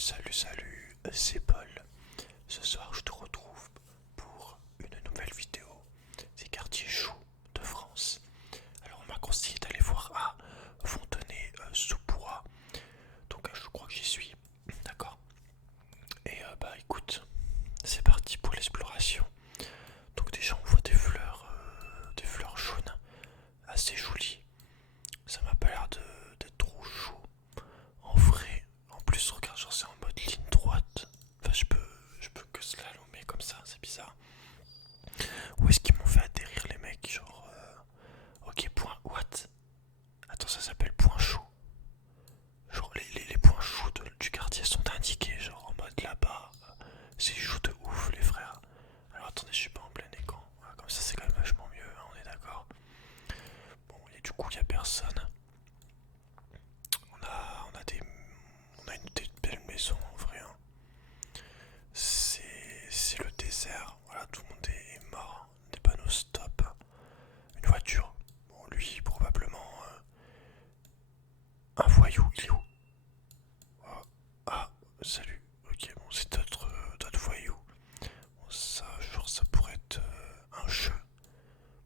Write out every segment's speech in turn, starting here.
salut, c'est Paul. Ce soir, je te retrouve pour une nouvelle vidéo des quartiers chauds de France. Alors, on m'a conseillé d'aller voir à Fontenay-sous-Bois. Donc, je crois que j'y suis. D'accord. Et bah, écoute, c'est parti pour l'exploration. Donc, déjà, on voit des fleurs jaunes assez jolies. Ça m'a pas l'air d'être trop chaud. En vrai, en plus, regarde, genre c'est en mode ligne droite. Enfin, je peux que slalomer comme ça, c'est bizarre. Où est-ce qu'ils m'ont fait atterrir les mecs? Genre, ok, point, what? Attends, ça s'appelle point chaud. Genre, les points chauds du quartier sont indiqués, genre en mode là-bas. C'est chaud de ouf, les frères. Alors, attendez, je suis pas en plein écran. Voilà, comme ça, c'est quand même vachement mieux, hein, on est d'accord. Bon, et du coup, il y a personne. On a une belle maison en vrai, hein. C'est le désert. Voilà, tout le monde est mort. Des panneaux stop. Une voiture. Bon, lui, probablement un voyou. Il est où? Oh, ah, salut. Ok, bon, c'est d'autres voyous. Bon, ça, genre, ça pourrait être un jeu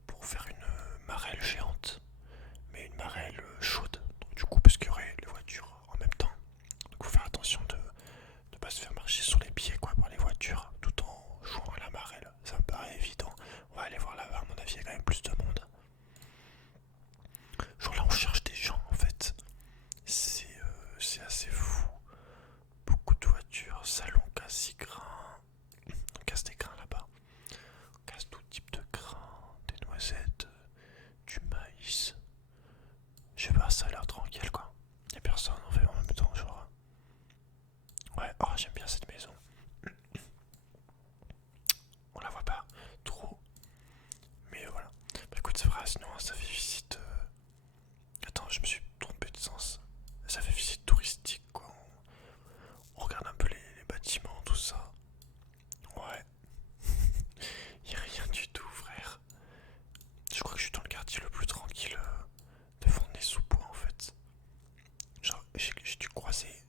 pour faire une marelle géante. Mais une marelle chaude. Donc, du coup, parce qu'il y aurait les voitures en même temps. Donc, faut faire attention de ne pas se faire marcher sur les pieds quoi par les voitures tout en jouant à la marelle. Ça me paraît évident. On va aller voir là-bas, à mon avis, il y a quand même plus de monde. Genre là, on cherche des gens en fait. C'est assez fou. Beaucoup de voitures, salon casse-grains. On casse des grains là-bas. On casse tout type de grains, des noisettes, du maïs. Je sais pas, ça a l'air tranquille quoi. Y'a personne en fait en même temps, genre. Ouais, oh, j'aime bien cette maison. On la voit pas trop. Mais voilà. Bah écoute, c'est vrai, sinon ça fait visite. Attends, je me suis trompé de sens. Ça fait visite touristique quoi. On regarde un peu les bâtiments, tout ça. Ouais. Y'a rien du tout, frère. Je crois que je suis dans le quartier le plus tranquille de Fontenay-sous-Bois en fait. Genre, j'ai dû croiser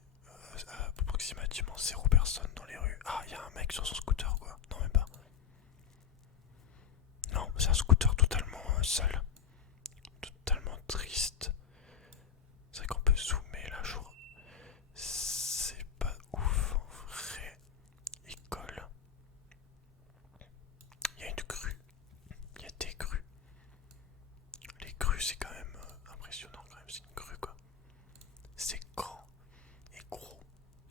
approximativement 0 personne dans les rues. Ah, y'a un mec sur son scooter quoi. Non, même pas. Non, c'est un scooter totalement seul. Totalement triste. C'est vrai qu'on peut zoomer là, genre. C'est pas ouf en vrai. Il colle. Il y a une crue. Il y a des crues. Les crues, c'est quand même impressionnant quand même. C'est une crue quoi. C'est grand et gros.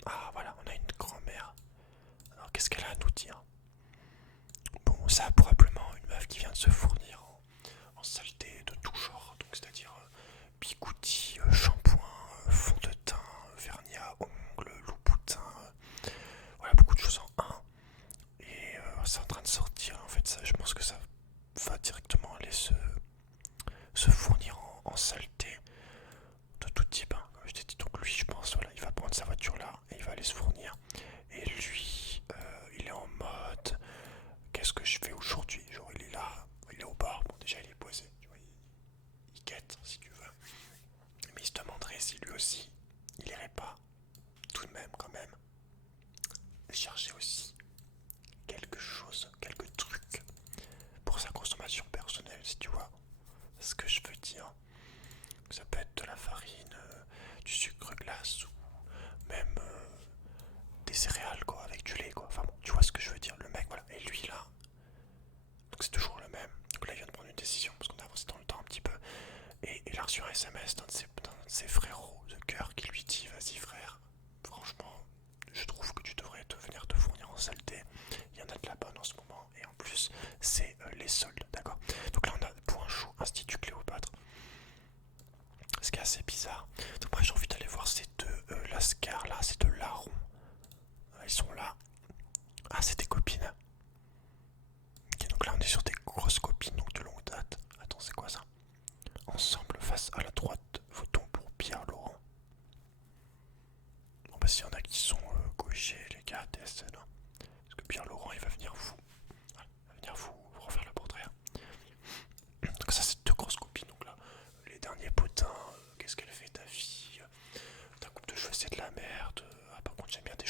Ah voilà, on a une grand-mère. Alors qu'est-ce qu'elle a à nous dire? Bon, ça a probablement une meuf qui vient de se fournir en saleté de tout genre. Donc c'est-à-dire bigoudi, shampoing, fond de teint, vernis à ongles, louboutin. Voilà, beaucoup de choses en un. Et c'est en train de sortir. En fait, ça, je pense que ça va directement aller se fournir en saleté de tout type, hein. Comme je t'ai dit, donc lui, je pense, voilà, il va prendre sa voiture là et il va aller se fournir. Et lui, il est en mode, qu'est-ce que je fais aujourd'hui? Genre, il est là, il est au bar. Bon, déjà, il est posé, tu vois, il guette si tu veux. Mais il se demanderait si lui aussi, il irait pas, tout de même, quand même, chercher aussi quelque chose, quelques trucs pour sa consommation personnelle, si tu vois ce que je veux dire. Ça peut être de la farine, du sucre glace ou même des céréales quoi, avec du lait quoi. Enfin bon, tu vois ce que je veux dire, le mec voilà. Et lui là, donc c'est toujours le même. Donc là il vient de prendre une décision parce qu'on a avancé dans le temps un petit peu. Et il a reçu un SMS d'un de ses frérots de cœur qui lui dit vas-y frère, franchement je trouve que tu devrais venir te fournir en saleté. Il y en a de la bonne en ce moment et en plus c'est les soldes, d'accord. Donc là on a point chaud, Institut Cléopâtre. Ce qui est assez bizarre. Donc moi j'ai envie d'aller voir ces deux Lascar là, ces deux larrons. Ils sont là. Ah c'est des copines. Ok, donc là on est sur des grosses copines donc de longue date. Attends c'est quoi ça? Ensemble face à la droite, votons pour Pierre Laurent. Bon bah s'il y en a qui sont gauchers les gars, test là. Parce que Pierre Laurent il va venir vous refaire le portrait. Donc ça c'est deux grosses copines donc là. Les derniers potins, qu'est-ce qu'elle fait ta fille? Ta coupe de cheveux c'est de la merde. Ah par contre j'aime bien tes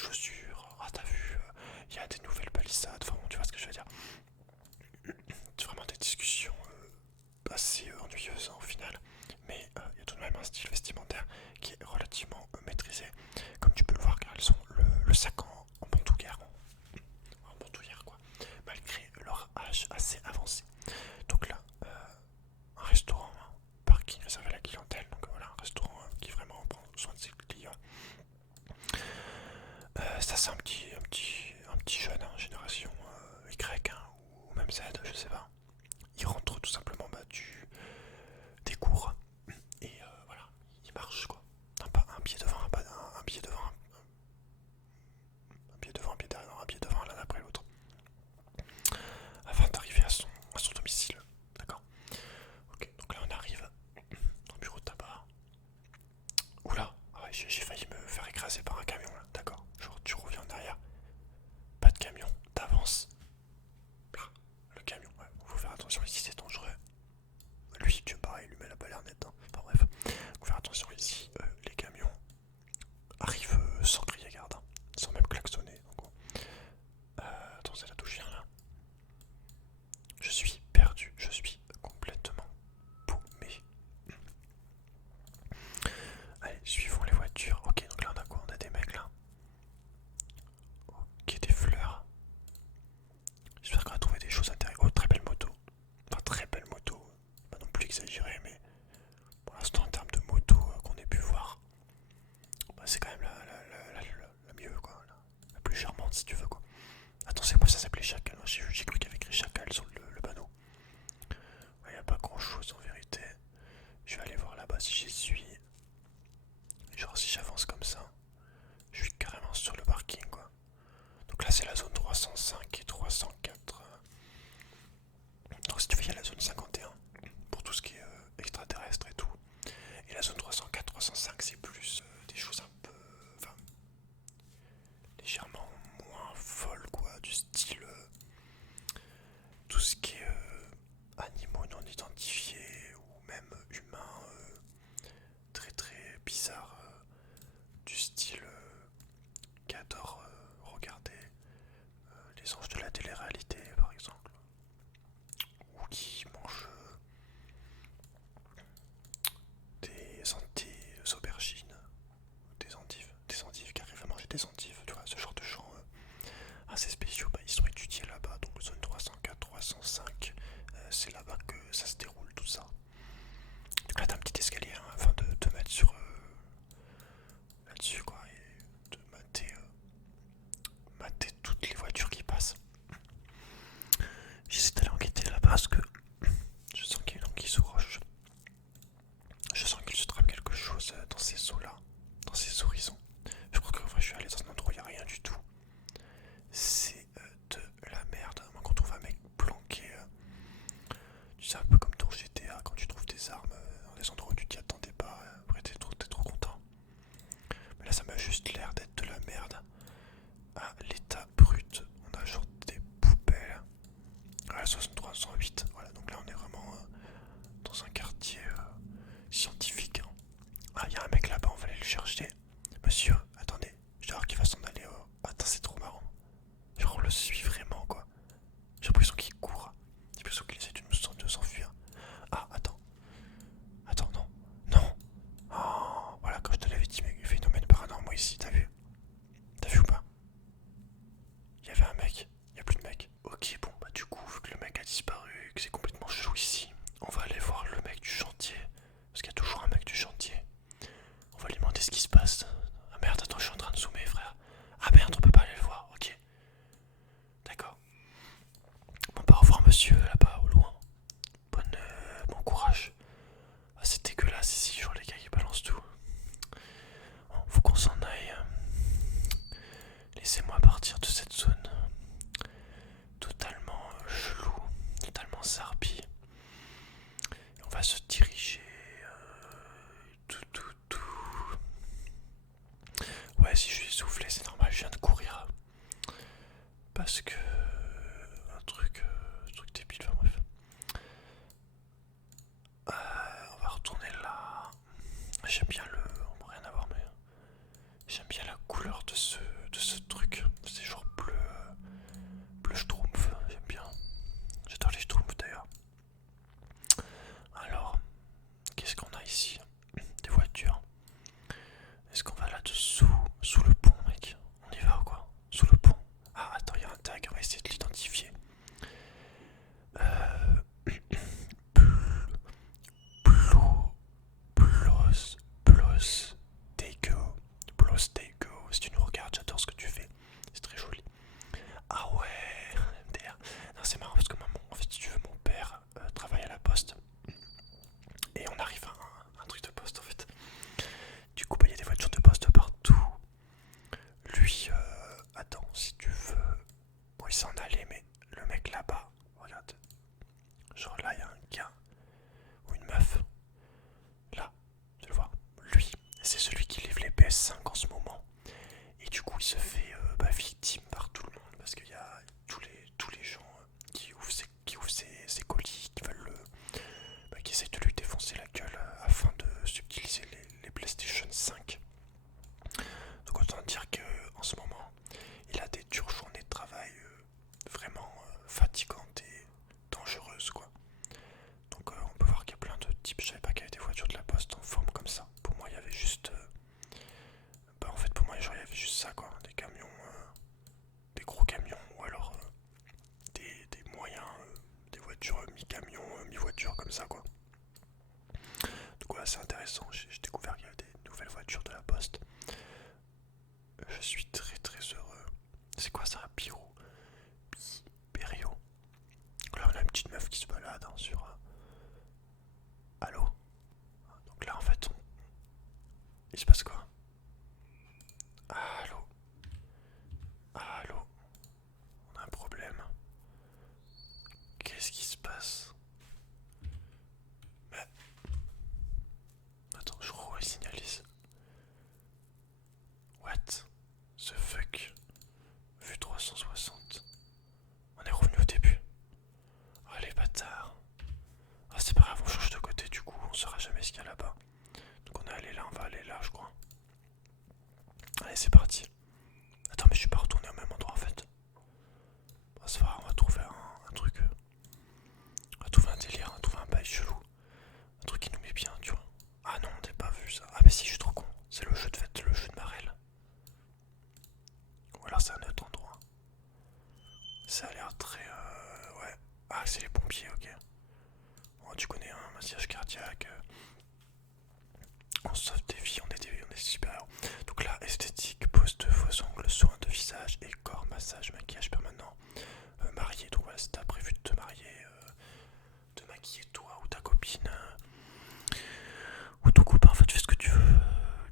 adore regarder les anges de la télé-réalité par exemple, ou qui mangent des aubergines, des endives qui arrivent à manger des endives, tu vois, ce genre de gens assez spéciaux, bah, ils sont étudiés là-bas, donc zone 304, 305, c'est là-bas que ça se déroule tout ça. Donc là t'as un petit escalier hein, afin de te mettre sur là-dessus quoi, et de mater toutes les voitures qui passent. J'essaie d'aller enquêter là-bas parce que je sens qu'il y a une anguille sous roche. Je sens qu'il se trame quelque chose dans ces eaux-là, dans ces horizons. Je crois que je suis allé dans un endroit où il n'y a rien du tout. C'est de la merde. Moi, quand on voit un mec planqué, tu sais, un peu comme dans GTA, quand tu trouves des armes dans des endroits où tu t'y attendais pas, après t'es trop content. Mais là, ça m'a juste l'air d'être de la merde. À l'état brut, on a genre des poubelles. À 63, 108, voilà, donc là on est vraiment dans un quartier scientifique. Hein. Ah, il y a un mec là-bas, on va aller le chercher. Monsieur, attendez, je dois voir qu'il va s'en aller. Attends, c'est trop marrant. Genre, on le suit vraiment, quoi. J'ai l'impression qu'il court. J'ai l'impression qu'il essaie de s'enfuir. Ah, attends. Attends, non. Non. Oh, voilà, comme je te l'avais dit, mais phénomène paranormal ici, t'as vu? T'as vu ou pas? Il y avait un mec, il y a plus de mec. Ok, bon, bah du coup, vu que le mec a disparu, que c'est complètement chelou ici, on va aller voir le mec du chantier. Parce qu'il y a toujours un mec du chantier. On va lui demander ce qui se passe. Ah merde, attends, je suis en train de zoomer, frère. Ah merde, on peut pas aller le voir, ok. D'accord. Bon bah au revoir monsieur, là-bas, au loin. Bon courage. Ah, c'est dégueulasse ici, genre les gars qui balancent tout. Bon, faut qu'on s'en aille. Laissez-moi partir de cette zone. Totalement chelou, totalement zarbi. Et on va se diriger tout. Ouais, si je suis essoufflé, c'est normal, je viens de courir. Parce que un truc débile, enfin bref. On va retourner là. J'aime bien le. On va rien à voir, mais j'aime bien la couleur de ce truc. C'est genre bleu schtroumpf, j'aime bien. J'adore les schtroumpfs d'ailleurs. Alors, qu'est-ce qu'on a ici? Des voitures. Est-ce qu'on va là-dessous? Sous le pont, mec. On y va ou quoi? Sous le pont. Ah, attends, il y a un tag, on va essayer de l'identifier. Blos, Blos, Dego. Blos, Dego. Si tu nous regardes, j'adore ce que tu fais. C'est très joli. Ah ouais, MDR. Non, c'est marrant parce que maman, en fait, si tu veux, mon père travaille à la poste. Et on arrive à un truc de poste en fait. Du coup, bah, il y a des voitures de poste partout. Lui, attends, si tu veux. Bon, il s'en allait, mais le mec là-bas, regarde. Genre là, il y a un gars ou une meuf. Là, tu le vois. Lui, c'est celui qui livre les PS5 en ce moment. Et du coup, il se fait victime par tout le monde parce qu'il y a tous les gens qui ouvrent ses colis, qui veulent qui essayent de lui défoncer la gueule afin de subtiliser les PlayStation 5. Donc autant dire qu'en ce moment, il a des dures journées de travail vraiment fatigantes et dangereuses quoi. Donc on peut voir qu'il y a plein de types. Je savais pas qu'il y avait des voitures de la poste en forme comme ça. Pour moi, il y avait juste en fait pour moi genre, il y avait juste ça quoi, des camions, des gros camions ou alors des moyens, des voitures mi-camion, mi-voiture comme ça quoi. Donc voilà, c'est intéressant, j'ai découvert qu'il y avait des nouvelles voitures de la poste. Je suis très heureux. C'est quoi ça, Piro? Pério. Là on a une petite meuf qui se balade hein, sur... Allô? Donc là en fait il se passe quoi? Allô? Allô? On a un problème. Qu'est-ce qui se passe? Mais... Attends, je re-signalise. What the Ça a l'air très... ouais. Ah, c'est les pompiers, ok. Oh, tu connais un massage cardiaque. On sauve des vies, on est super. Donc là, esthétique, pose de faux ongles, soins de visage et corps, massage, maquillage permanent. Marié, donc voilà, si t'as prévu de te marier, de maquiller toi ou ta copine, ou ton copain, en fait, tu fais ce que tu veux.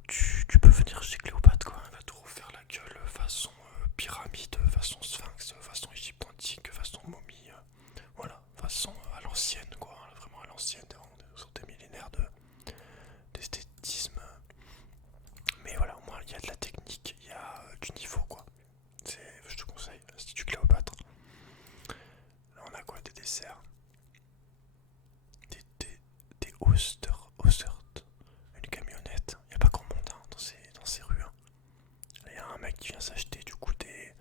Tu peux venir chez Cléopâtre, quoi. Elle va te refaire la gueule façon pyramide, façon sphinx, façon Égypte antique, façon momie. Voilà, façon à l'ancienne, quoi. Vraiment à l'ancienne, sur des millénaires d'esthétisme. Mais voilà, au moins il y a de la technique, il y a du niveau, quoi. Je te conseille, l'Institut Cléopâtre. Là, on a quoi? Des desserts, des Oster, une camionnette. Il n'y a pas grand monde hein, dans ces rues. Hein. Là, il y a un mec qui vient s'acheter du coup des.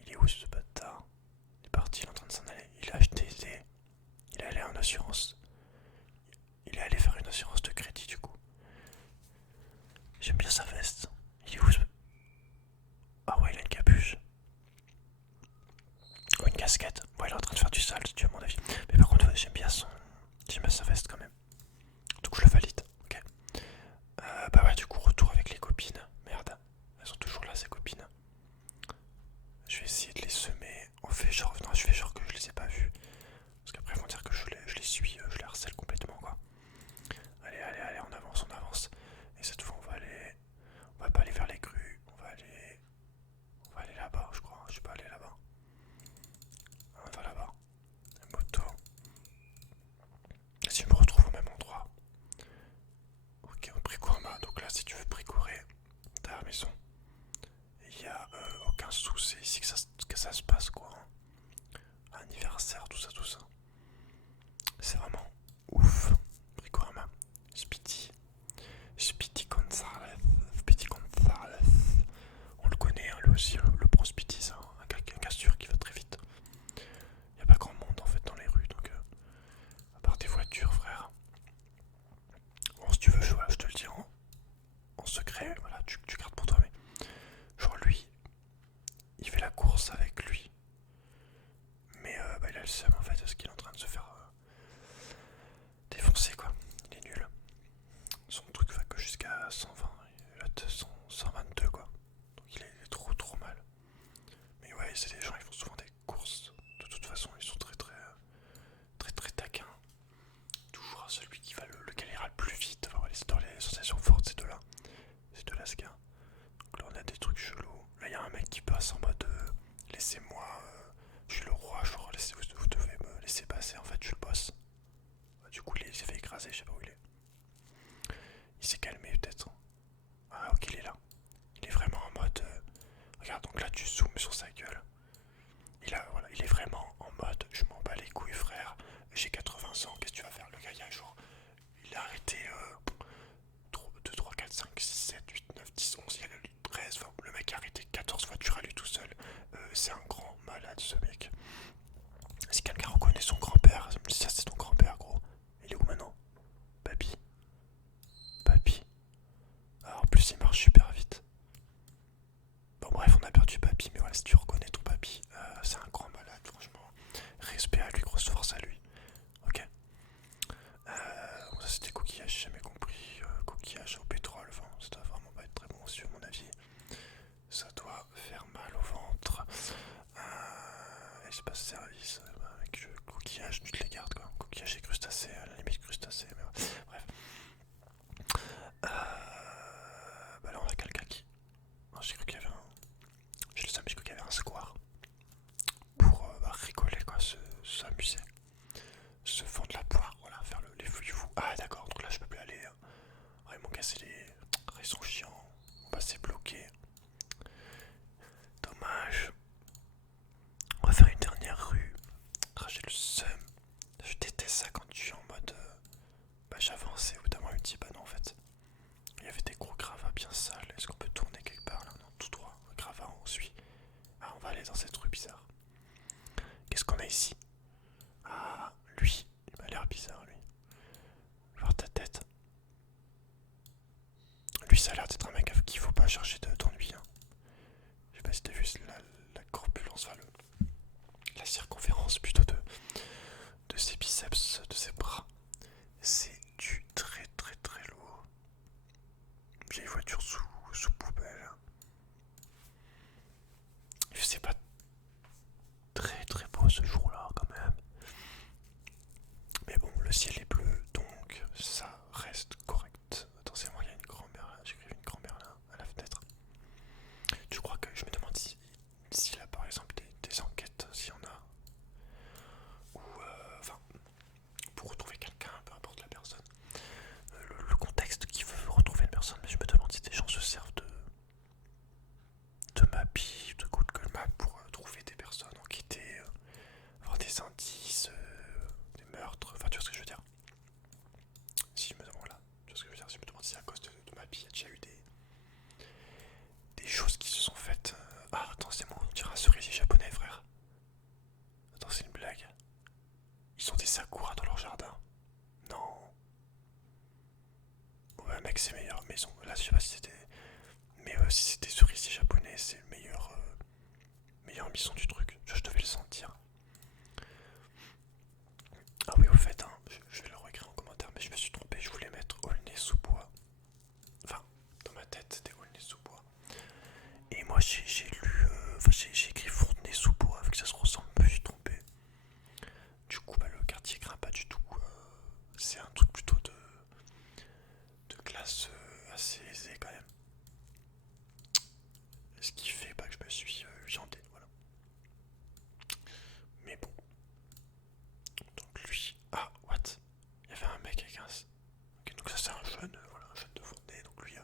Il est où ce bâtard? Il est parti, il est en train de s'en aller. Il a acheté des. Il est allé en assurance. Il est allé faire une assurance de crédit du coup. J'aime bien sa veste. Il est où ce. Ah ouais, il a une capuche. Ou une casquette. Ouais, il est en train de faire du sale, si tu veux mon avis. Mais par contre, j'aime bien sa veste quand même. Donc je le valide. Ok. Bah ouais, du coup, retour avec les copines. Merde. Elles sont toujours là, ces copines. Je vais essayer de les semer. On fait genre. Non, je fais genre que je les ai pas vues. Parce qu'après, ils vont dire que je les suis, je les harcèle complètement, quoi. Allez, on avance, on avance. Et cette fois, on va aller. On va pas aller vers les crues. On va aller là-bas, je crois. Je suis pas allé là-bas. On va là-bas. Moto. Si je me retrouve au même endroit. Ok, on Bricorama. Donc là, si tu veux bricorer ta maison, il n'y a aucun souci ici que ça se passe, quoi. Anniversaire, tout ça, tout ça. C'est vraiment ouf. Bricorama. Speedy Gonzalez. Speedy Gonzalez. On le connaît, hein, lui aussi, le bon Speedy, c'est un gars sûr qui va très vite. Il n'y a pas grand monde en fait dans les rues, donc à part des voitures, frère. Bon, si tu veux, je te le dis en secret, voilà, tu gardes pour toi, mais genre lui, il fait la course avec lui, mais bah, il a le seum en fait, parce qu'il est en train de se faire défoncer, quoi. Il est nul. Son truc va que jusqu'à 120, il a 122, quoi. Donc il est trop mal. Mais ouais, c'est des gens, ils font souvent des courses. De toute façon, ils sont très taquins. Toujours celui lequel ira le plus vite. Enfin, dans les sensations fortes, c'est de là. C'est de là ce gars. Donc là, on a des trucs chelous. Là, il y a un mec qui passe en mode laissez-moi, je suis le roi, genre vous devez me laisser passer. En fait, je suis le boss. Du coup, il s'est fait écraser, je sais pas où il est. Il s'est calmé peut-être. Ah, ok, il est là. Il est vraiment en mode. Regarde, donc là, tu zoomes sur sa gueule. Il est vraiment en mode je m'en bats les couilles, frère. J'ai 80 ans, qu'est-ce que tu vas faire? Le gars, il a genre. Il a arrêté 2, 3, 4, 5, 6, 7, 8, 9, 10, 11, il a 13. Enfin, le mec a arrêté 14 voitures à lui tout seul. C'est un grand malade, ce mec. Si quelqu'un reconnaît son grand-père, ça c'est ton grand-père, gros. Il est où maintenant? Papy. Alors, en plus, il marche super vite. Bon, bref, on a perdu papy, mais voilà, si tu reconnais ton papy, c'est un grand malade, franchement. Respect à lui, grosse force à lui. Ok. Bon, ça c'était coquillage, j'ai jamais compris. Coquillage au pétrole, enfin, ça doit vraiment pas être très bon aussi, à mon avis. Ça doit faire mal au ventre. Espace service, avec coquillage, tu te les gardes, quoi. Coquillage et crustacés, à la limite crustacés, mais ouais. Bref. Bah là, on a quelqu'un qui. Non, j'ai cru qu'il y avait un. J'ai le seum, j'ai cru qu'il y avait un square. Pour rigoler, quoi, s'amuser. Se fendre la poire, voilà, faire les fouillous. Ah, d'accord, donc là, je peux plus aller. Ouais, ils m'ont cassé les. Ils sont chiants. Bah, c'est bloqué. Dommage. On va faire une dernière rue. Ah, j'ai le seum. Je déteste ça quand tu es en mode. Bah, j'avance et au bout d'un moment, il me dit bah non, en fait. Il y avait des gros gravats bien sales. Est-ce qu'on peut tourner quelque part là? Non, tout droit. Gravat, on suit. Ah, on va aller dans cette rue bizarre. Qu'est-ce qu'on a ici? Ah, lui. Il m'a l'air bizarre, lui. Voir ta tête. Lui, ça a l'air d'être un mec qu'il faut pas chercher d'ennui. Hein. Je sais pas si t'as vu la corpulence, enfin, ciel est bleu, donc ça reste correct. Attendez-moi, il y a une grand-mère là, j'ai vu une grand-mère là, à la fenêtre. Tu crois que je me demande si là par exemple des enquêtes, s'il y en a, ou enfin, pour retrouver quelqu'un, peu importe la personne, le contexte qui veut retrouver une personne, mais je me demande si des gens se servent de Mappy, de Google Maps pour trouver des personnes, enquêter, avoir des indices, des meurtres, enfin tu vois ce que je veux dire. Si je me demande là, tu vois ce que je veux dire, si je me demande si à cause de Mappy il y a déjà eu des choses qui se sont faites. Ah attends, c'est moi, on dirait un cerisier japonais frère. Attends, c'est une blague. Ils ont des sakuras dans leur jardin. Non. Ouais mec, c'est meilleur maison. Là je sais pas si c'était... Mais si c'était cerisier japonais, c'est le meilleur... meilleure maison du truc. Je devais le sentir. Ah oui, au fait, hein, je vais le réécrire en commentaire, mais je me suis trompé, je voulais mettre Aulnay-sous-Bois. Enfin, dans ma tête, c'était Aulnay-sous-Bois. Et moi, j'ai lu... Enfin, j'ai écrit Fourtenay-sous-Bois, vu que ça se ressemble, je me suis trompé. Du coup, bah, le quartier craint pas du tout. C'est un truc plutôt de classe assez aisée, quand même. Ce qui fait pas que je me suis viandé, voilà. Mais bon. Donc lui... Ah, what? Il y avait un mec avec un... Ok, donc ça c'est un jeune, voilà, un jeune de Fourtenay, donc lui...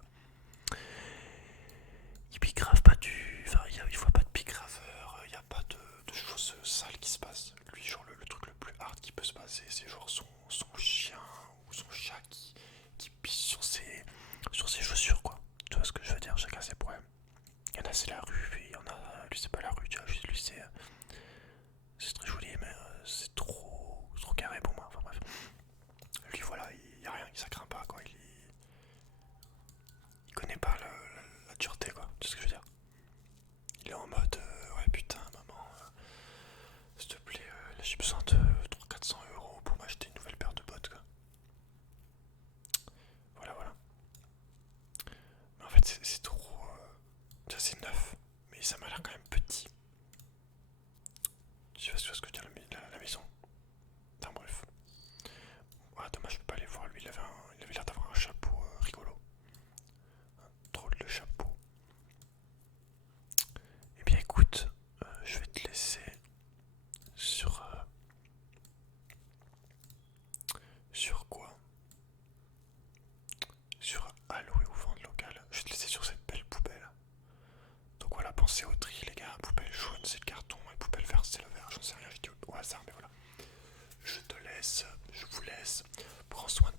il pigrave pas du... Enfin, il voit pas de pigraveur, il n'y a pas de choses sales qui se passent. Lui, genre, le truc le plus hard qui peut se passer, c'est genre son chien ou son chat qui pisse sur ses chaussures, quoi. Tu vois ce que je veux dire, chacun ses problèmes. Il y en a, c'est la rue, et il y en a, lui, c'est pas la rue, tu vois, juste lui, c'est très joli, mais c'est trop carré pour moi, enfin bref. Lui, voilà, il y a rien, ça craint pas, quoi. Il connaît pas la dureté, quoi. Tu sais ce que je veux dire? Il est en mode, ouais, putain, maman, s'il te plaît, là j'ai besoin de 300-400 € pour m'acheter une nouvelle paire de bottes, quoi. Voilà, voilà. Mais en fait, c'est trop. Ça, c'est neuf, mais ça m'a l'air quand même petit. Je sais pas si tu vois ce que je veux dire, la maison. Enfin, bref. Ah, dommage, je peux pas aller voir lui, il avait l'air d'avoir un chapeau rigolo. Drôle de chapeau. Eh bien écoute, je vais te laisser sur quoi? Sur allouer ou vendre local. Je vais te laisser sur cette belle poubelle. Donc voilà, pensez au tri les gars. Poubelle jaune c'est le carton et poubelle verte c'est le verre. J'en sais rien, j'ai dit au hasard, mais voilà. Je te laisse, je vous laisse. Prends soin